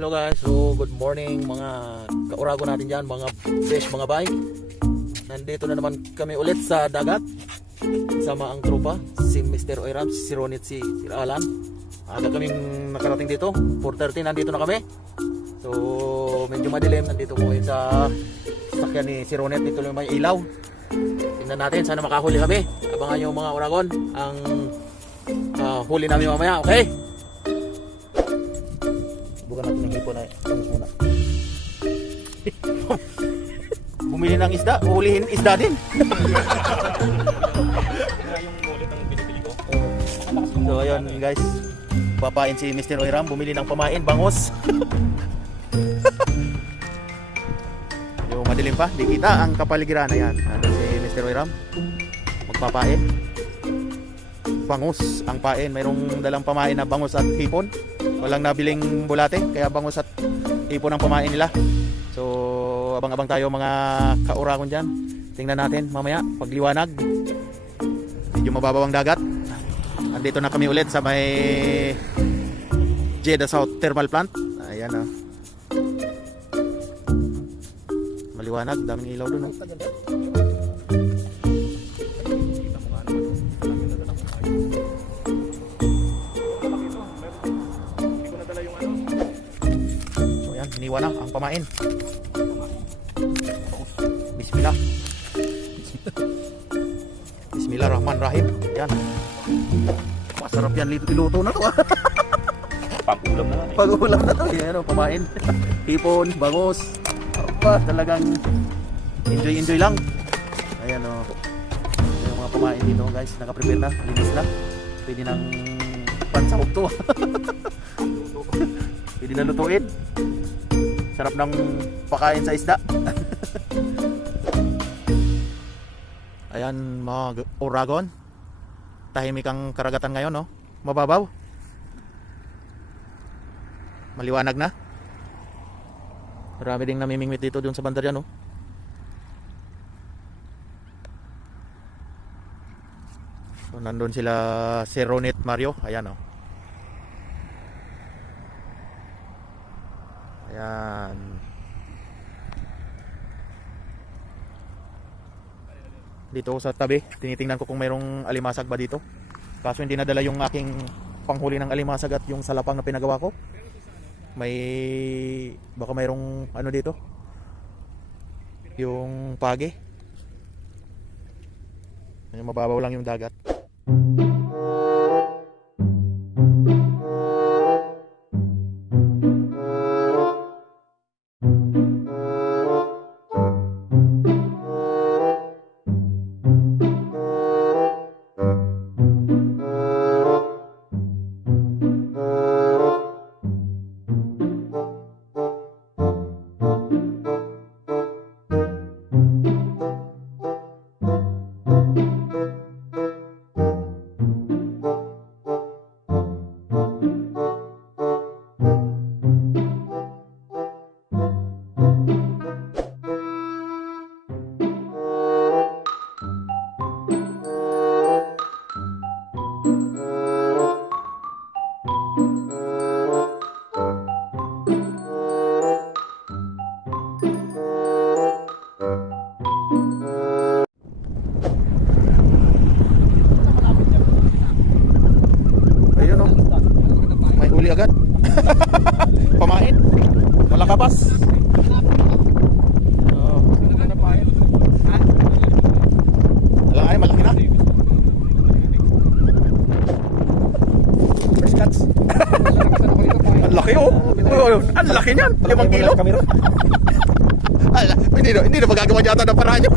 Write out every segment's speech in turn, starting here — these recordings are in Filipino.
Hello guys, so good morning mga kaurago natin dyan, mga fish, mga bay. Nandito na naman kami ulit sa dagat. Sama ang tropa, si Mr. Oiram, si Ronit, si Sir Alan. Aga kaming nakarating dito, 4:30 nandito na kami. So medyo madilim, nandito ko ngayon sa sakyan ni si Ronit. Dito lang may ilaw. Tingnan natin, sana makahuli kami. Abangan nyo mga uragon ang huli namin mamaya, okay? Bukan natin ng hipon na muna. Bumili ng isda, uhulihin isda din. So ayun guys, papain si Mr. Oiram, bumili ng pamain, bangos. Yung madilim pa, di kita ang kapaligiran. Ayan, nandun si Mr. Oiram, magpapain. Bangus ang pain, mayroong dalang pamain na bangus at hipon. Walang nabiling bulate, kaya bangus at hipon ang pamain nila. So abang-abang tayo mga kauragon dyan. Tingnan natin mamaya pagliwanag. Medyo mababaw ang dagat. Andito na kami ulit sa may Jeddah South Thermal Plant. Ayan o. Maliwanag, daming ilaw dun o. Iniwan na ang pamain. Bismillah. Bismillahirrahmanirrahim. Yan. Masarap yan, iluto na to. Pag-ulam na. Pag-ulam na to. Yan o, pamain. Hipon, bangos. Talagang enjoy lang. Ayan o. Yung mga pamain dito guys, nakaprepare na. Linis na. Pwede nang pansahog to. Pwede na lutuin. Sarap ng pakain sa isda. Ayan mga uragon, tahimik ang karagatan ngayon, no? Mababaw, maliwanag na. Marami ding namimingwit dito dun sa bandar yan, no? So nandun sila si Ronit, Mario. Ayan, no? Ayan. Dito sa tabi, tinitingnan ko kung mayroong alimasag ba dito. Kaso hindi nadala yung aking panghuli ng alimasag at yung salapang na pinagawa ko. Baka mayroong ano dito, yung pagi. Mababaw lang yung dagat. Huli agad. Pamain. Wala kapas. Alam ay malaki na. First cuts. Ang laki oh. Ang laki niyan. 5 kilo. Hindi na magagawa yata ng paraan yun.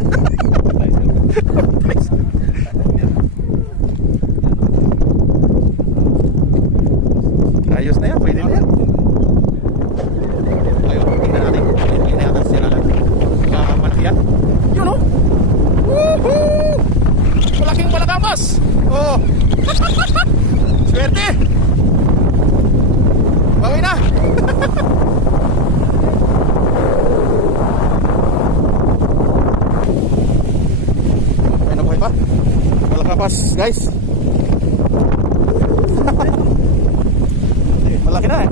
Ayos na yan, pwede na yan. Ayun, tingnan natin. Tingnan natin sila lang. Malaki yan. Yun o. Woohoo! Malaking malakamas. Oh. Swerte. Bawi na. May nabuhay pa. Malakamas guys. Malaki na eh.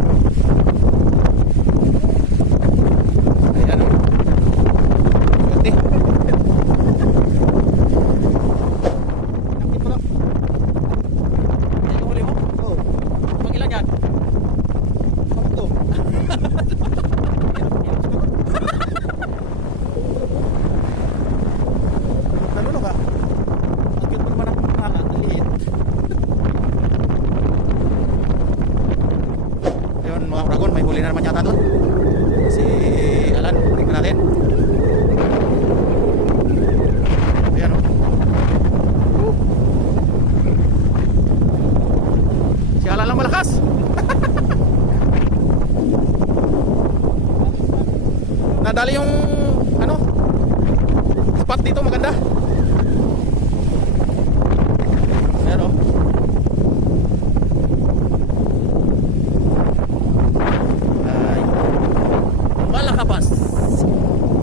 Huli na naman yata doon. Si Alan, tingnan natin. Ayan o. Si Alan lang malakas. Nadali yung ano spot dito maganda. Ayan o. Ay. Malakapas.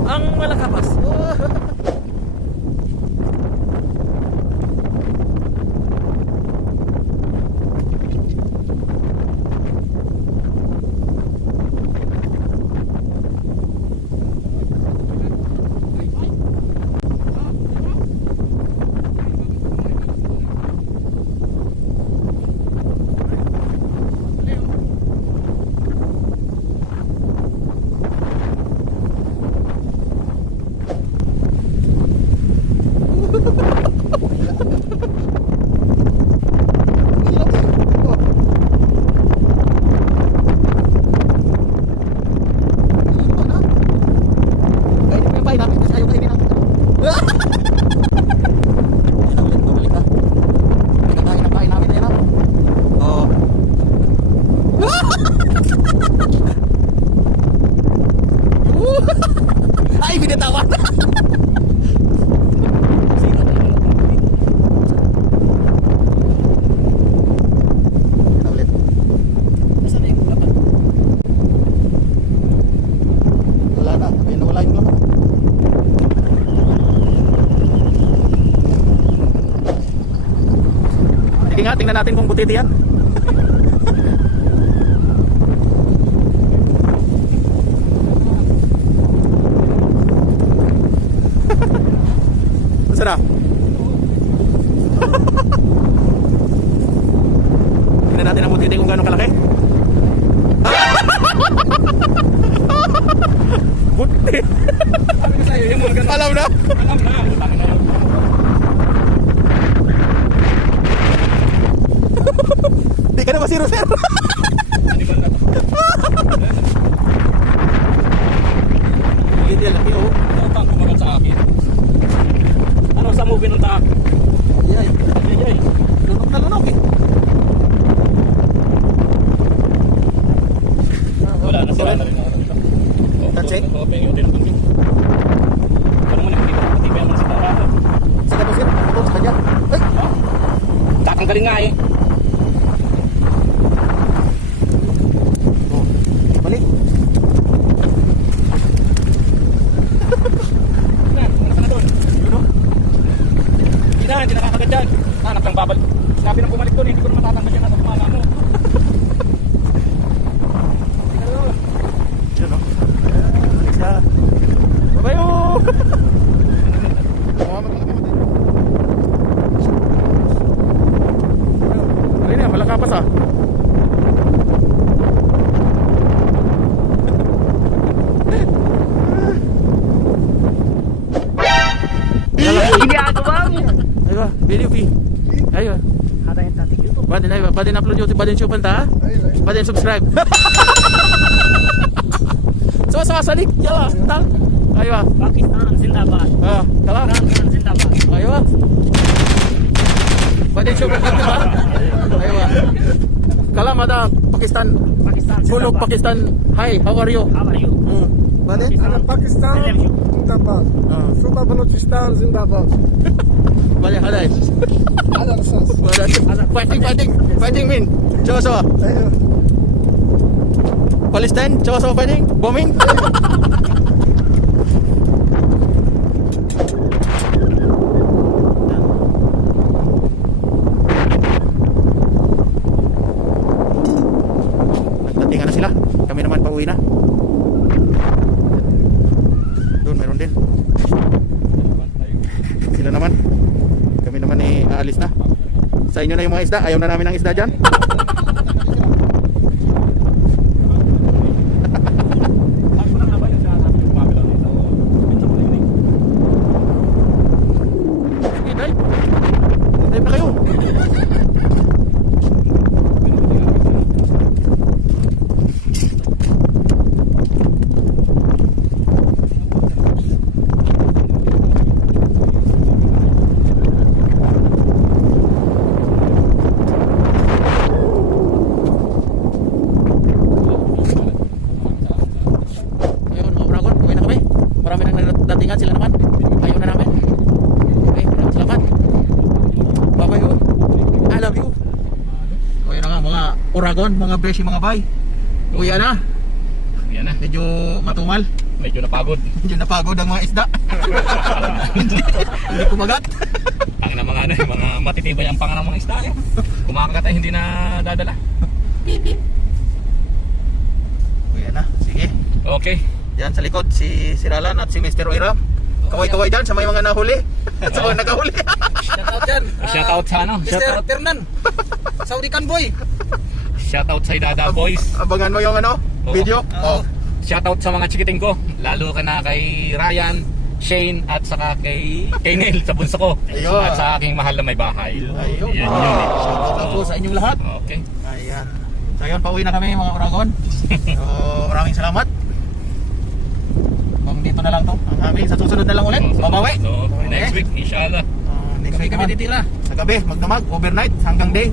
Ang malakapas. Ay, binitawan. Wala na, wala yung laman. Sige nga, tingnan natin kung butiti yan. Sarap. Tingnan natin ang butiti kung gaano kalaki. Buti. Alam na. Di ka na masiro, sir. Hindi yan, laki oh. Ang kumagal sa akin. Ano sa movie ng taak? Yay. Yay. Lunok na lunok eh. Wala na sila na rin. That's it? Okay, yun din ang tungkol. Ano mo na, hindi pa naman sa taak. Sige po, sir. Ito sa kanya. Ay! Tatanggalin nga eh. Oh, balik. Hindi nakakagat dyan. Hanap ng babal. Sabi nang bumalik doon, hindi ko na matatanggal yan. Nasa kumala mo. Yan o. Balik siya. Babayo! Ayun yan, malakapas ah. Ginagawa mo. Ayo, video fee. Ayo. Ada yang tadi gitu. Badin upload YouTube, badin siya panta. Badin subscribe. Sama-sama sadik, jalan, tal. Ayo. Pakistan Zindabad. Ah, kalah. Pakistan Zindabad. Ayo. Badin siya panta. Ayo. Kalah ada Pakistan. Pakistan Bulog Zindabad. Pakistan. Hi, how are you? How are you? Badin? أنا باكستان زندباد صوبة بلوچستان زندباد Balik halay. على الأساس Fighting min. Coba. أيوه Palestine, coba fighting. Bombing. Nagdatingan na sila. Kami naman pauwi na. Doon meron din. Sila naman. Kami naman aalis na. Sa inyo na yung mga isda. Ayaw na namin ng isda dyan. Sige, dive. Dive na kayo. I love you. O yan na nga mga Oragon, mga beshi, mga bay. Uwi na. Yan na. Medyo matumal. Medyo napagod. Medyo napagod ang mga isda. Hindi kumagat. Ang na mga ano, mga matitibay ang pangarang mga isda eh. Kumakagat ay hindi na dadala. Uwi na. Sige. Okay. Yan sa likod si Siralan at si Mr. Oiram. Kaway-kaway dyan sa may mga nahuli. Sa mga nagahuli. Shoutout dyan. Shoutout sa ano? Mr. Shoutout, Ternan. Saudi Convoy. shoutout sa Idada Boys. Abangan mo yung ano, Oo. video. Oh. Shoutout sa mga chikiting ko. Lalo ka na kay Ryan, Shane at saka kay Neil sa bunso ko. Ayun. At sa aking mahal na may bahay. Ayun. Yan yun eh. Shoutout lang po sa inyong lahat. Okay. Ayan. So yun, pauwi na kami mga Oragon. So maraming salamat. Kung dito na lang to, ang aming sa susunod na lang ulit. Babawi. So, next week, inshallah. Next week Kami naman. titira. Sa gabi, magdamag, overnight, hanggang day.